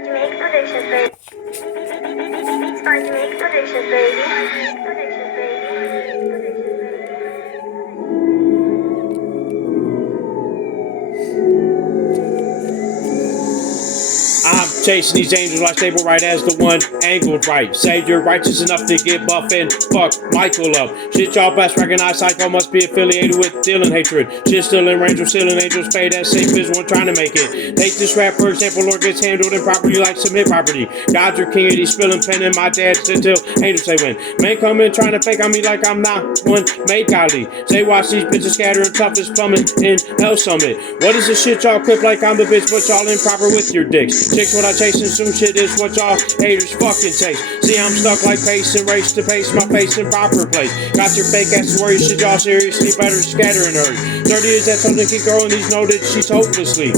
To make predictions, baby. It's time to make predictions, baby. Predictions, baby. I'm chasing these angels, I stable right as the one angled right. Savior righteous enough to get buff and fuck Michael up. Shit y'all best recognize psycho must be affiliated with dealing hatred. Shit still in range of stealing angels paid as safe as one trying to make it. Take this rap for example, or gets handled improperly like some hit property. God's your king of these spilling pen and my dad's until angels say win. Man come in trying to fake on me like I'm not one made godly. Say watch these bitches scatter and tough as plummet in hell summit. What is this shit y'all clip like I'm the bitch but y'all improper with your dicks. Chicks what I chase and some shit is what y'all haters fucking taste. See I'm stuck like pace and race to pace my face in proper place. Got your fake asses worried, shit y'all seriously better scatter and hurry. 30 years that something keep growing these know that she's hopelessly.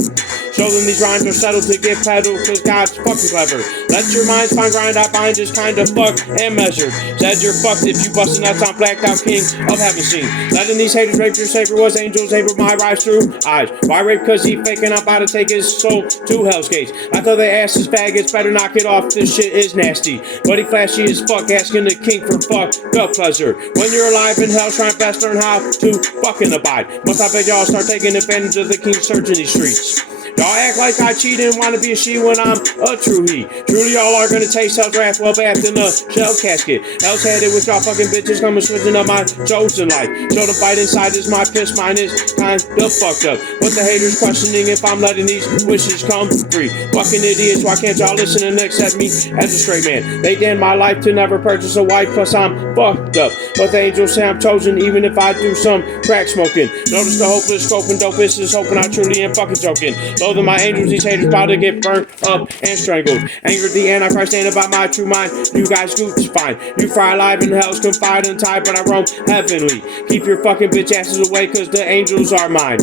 Show them these rhymes are settled to get pedaled cause God's fucking clever. Let your minds find grind I find just kinda fucked and measured. Said you're fucked if you bustin' nuts on blacked out king of heaven seen. Letting these haters rape your savior was angels able my rise through eyes. Why rape cause he faking up how to take his soul to hell's gates. I thought they asked his faggots better knock it off, this shit is nasty. But he flashy as fuck asking the king for fuck the pleasure. When you're alive in hell trying best learn how to fucking abide. Must I bet y'all start taking advantage of the king searching these streets. Y'all act like I cheat and wanna be a she when I'm a true he. Truly y'all are gonna taste hell's wrath well bathed in a shell casket. Hell's headed with y'all fucking bitches coming switching up my chosen life. Show the fight inside is my piss, mine is kinda fucked up. But the haters questioning if I'm letting these wishes come free. Fucking idiots, why can't y'all listen and accept me as a straight man? They damn my life to never purchase a wife, plus I'm fucked up. But the angels say I'm chosen even if I do some crack smoking. Notice the hopeless scoping dopest is hoping I truly am fucking joking. Loathing my angels, these haters about to get burnt up and strangled. Angered the Antichrist, standing by my true mind. You guys gooch fine. You fry alive in hell's confined and tied, but I roam heavenly. Keep your fucking bitch asses away, cause the angels are mine.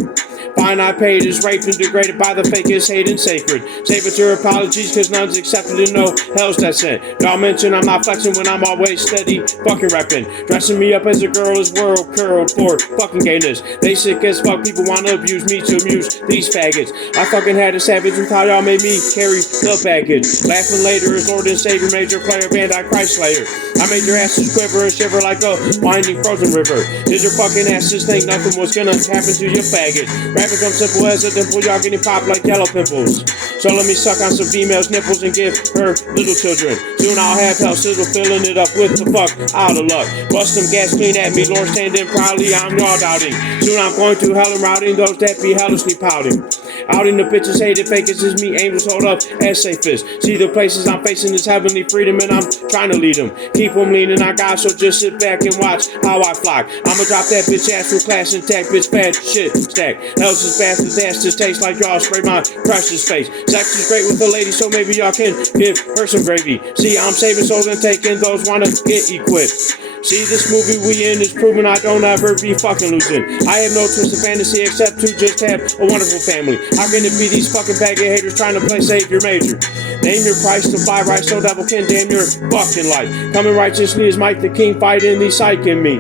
Fine I paid is raped and degraded by the fakest hate and sacred. Save it your apologies cause none's accepted and no hell's that sent. Y'all mention I'm not flexing when I'm always steady fucking reppin'. Dressing me up as a girl is world curled for fucking gayness. They sick as fuck people wanna abuse me to amuse these faggots. I fucking had a savage with how y'all made me carry the baggage. Laughing later is Lord and Savior major player band I Christ Slayer. I made your asses quiver and shiver like a winding frozen river. Did your fucking asses think nothing was gonna happen to your faggot? Rap becomes simple as a dimple, y'all getting popped like yellow pimples. So let me suck on some females' nipples and give her little children. Soon I'll have hell sizzle filling it up with the fuck out of luck. Bust them gas clean at me, Lord standing proudly, I'm y'all doubting. Soon I'm going to hell and routing those that be hellishly pouting. Outing the bitches hated fakers is me, angels hold up as safest. See the places I'm facing is heavenly freedom and I'm trying to lead them. Keep them leaning on God, so just sit back and watch how I flock. I'ma drop that bitch ass with class intact, bitch bad shit stack. Hell's as fast as ass just tastes like y'all spray my precious face. Sex is great with a lady, so maybe y'all can give her some gravy. See, I'm saving souls and taking those wanna get equipped. See, this movie we in is proving I don't ever be fucking losing. I have no twisted fantasy except to just have a wonderful family. How can it be these fucking faggot haters trying to play savior major? Name your price to fly right so devil can damn your fucking life. Coming righteously is Mike the King fighting these psyching me.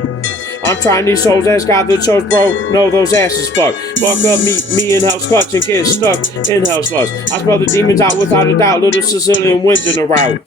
I'm trying these souls as God the chose, bro. No, those asses fuck. Fuck up, me in hell's clutch and get stuck in hell's lust. I spell the demons out without a doubt. Little Sicilian wins in the route.